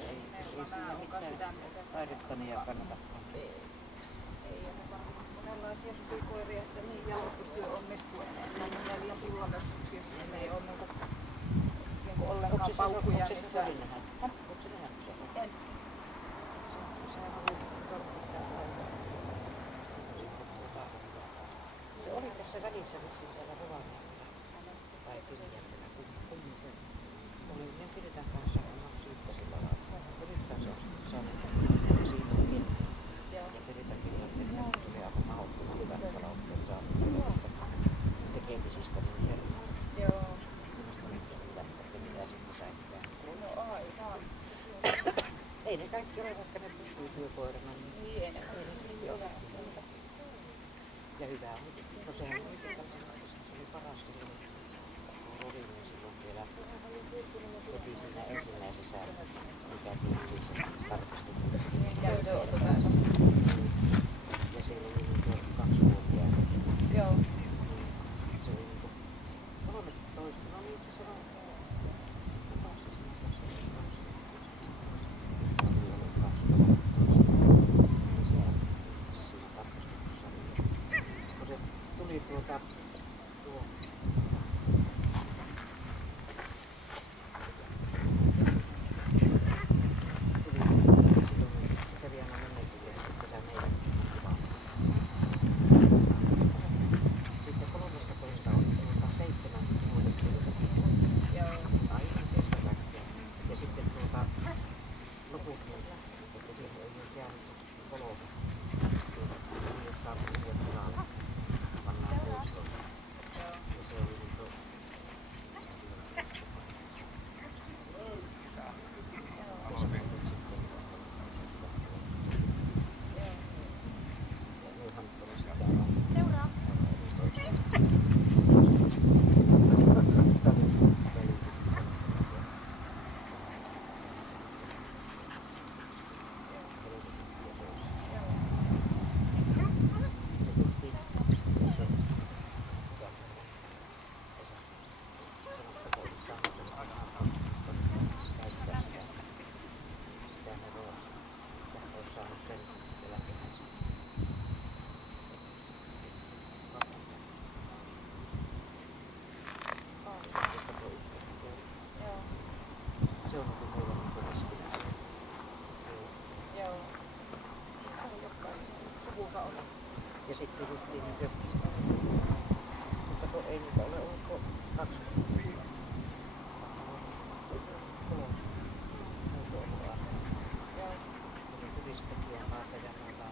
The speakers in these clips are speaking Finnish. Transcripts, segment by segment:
ei siinä mitään taidettania kannata. Ei ole varmaan monenlaisia susikoiria, että niin jalostustyö onnistuu enemmän. Ja liian pullamössiksi, jos ei ole niinku ollenkaan paukkuja. Onko se se oli nähdä? Onko se nähdä siellä? En. Se oli tässä välissä vissiin täällä Rovaniemellä. Tai Kyrjärvellä, kummin se oli. Ne pidetään kanssa siitä sillä lailla. Pyritään se on sitten saanut siivokin. Ja pyritään kyllä, että tuli aivan mahdottoman hyvät palautteet saanut siitä tekemisistä niin hermoa. Joo. Mielestäni nyt mitään, että mitä sitten säikkää. No aivan. Ei ne kaikki ole, vaikka ne pysyy työkoirana. Niin ei ne kaikki ole. Ja hyvä on. No sehän oli tällainen, se oli paras silloin. Rovinen silloin vielä heti siinä ensimmäisessä, mikä tuli se tarkastus. Käyttöottotaas. Ja siellä oli niin 2-vuotiaita. Joo. Se oli niin 13, no niin se sanoo. Tuli tuo kävi aina mennäkin ja sitten meidän kuvaa. Sitten 13 on 7 vuodesta. Joo. Aivan kestäväkkiä. Ja sitten loput että siihen ei olisi jäänyt kolme. Ei ole saatu yhden tilalle. Pannaan poistoon. Ja se oli niin kuin se on niin meillä niin riskinä. Joo. Se on jokaisen suvussa on. Ja sitten justiin niin mutta kun ei niitä ole ollut kuin 2 vuotta. Joo. Tuli turistekijän maata ja noilla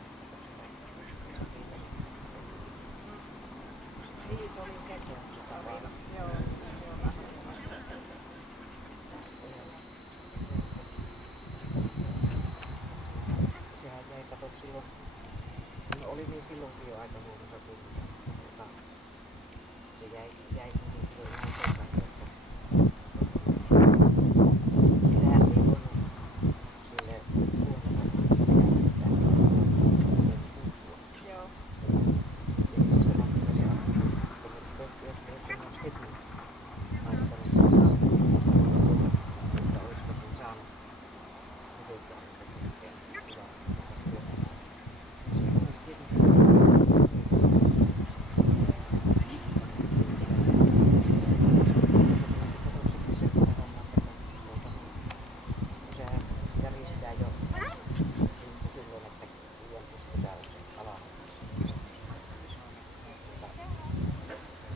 Niin se oli se. Joo. Joo. Astumassa. Sehän jäi kato silloin, no oli niin silloinkin jo aika huono sopimus, mutta se jäi niin jo ihan sen takia, että sillähän ei voinut sille huonolle puuttua. Joo. Eli se sanoi, että se on, jos se olisi heti laittanut mutta olisiko sen saanut mitenkään hyvää. Sehän järjestää jo silloin, että lyöntistösäys alahuoneessa.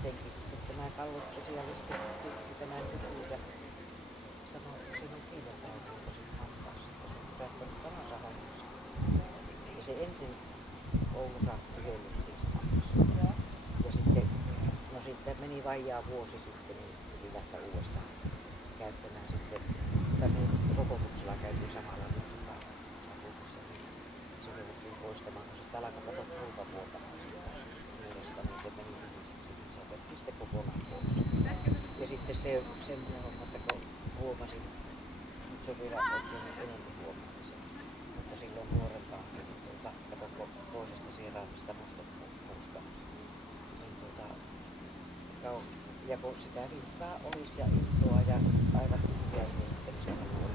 Senkin sitten tämä kallospesialisti tutki tämän jutun ja sanoi, että siinä on kiilopäivä siinä hampaassa, että se on saattanut samassa hampaassa. Ja se ensin Oulussa lyhennettiin se hammas. Ja sitten, no sitten meni vajaa vuosi sitten, niin piti lähteä uudestaan käyttämään sitten, tai niin kokoomuksella käytiin samalla nyt vakuutuksessa, niin se jouduttiin poistamaan, kun sitten alkoi katsoa ruukavuotamaan sitä uudestaan, niin se meni sinisiksi, niin se otettiin sitten kokonaan pois. Ja sitten se semmoinen homma, että kun huomasin, nyt se on vielä oikein enemmän huomaamisen, mutta silloin nuorempaan, niin kato toisesta siellä sitä musta. Niin ja kun sitä hyvää olisi ja intoa ja aivan hyviä, niin se haluaa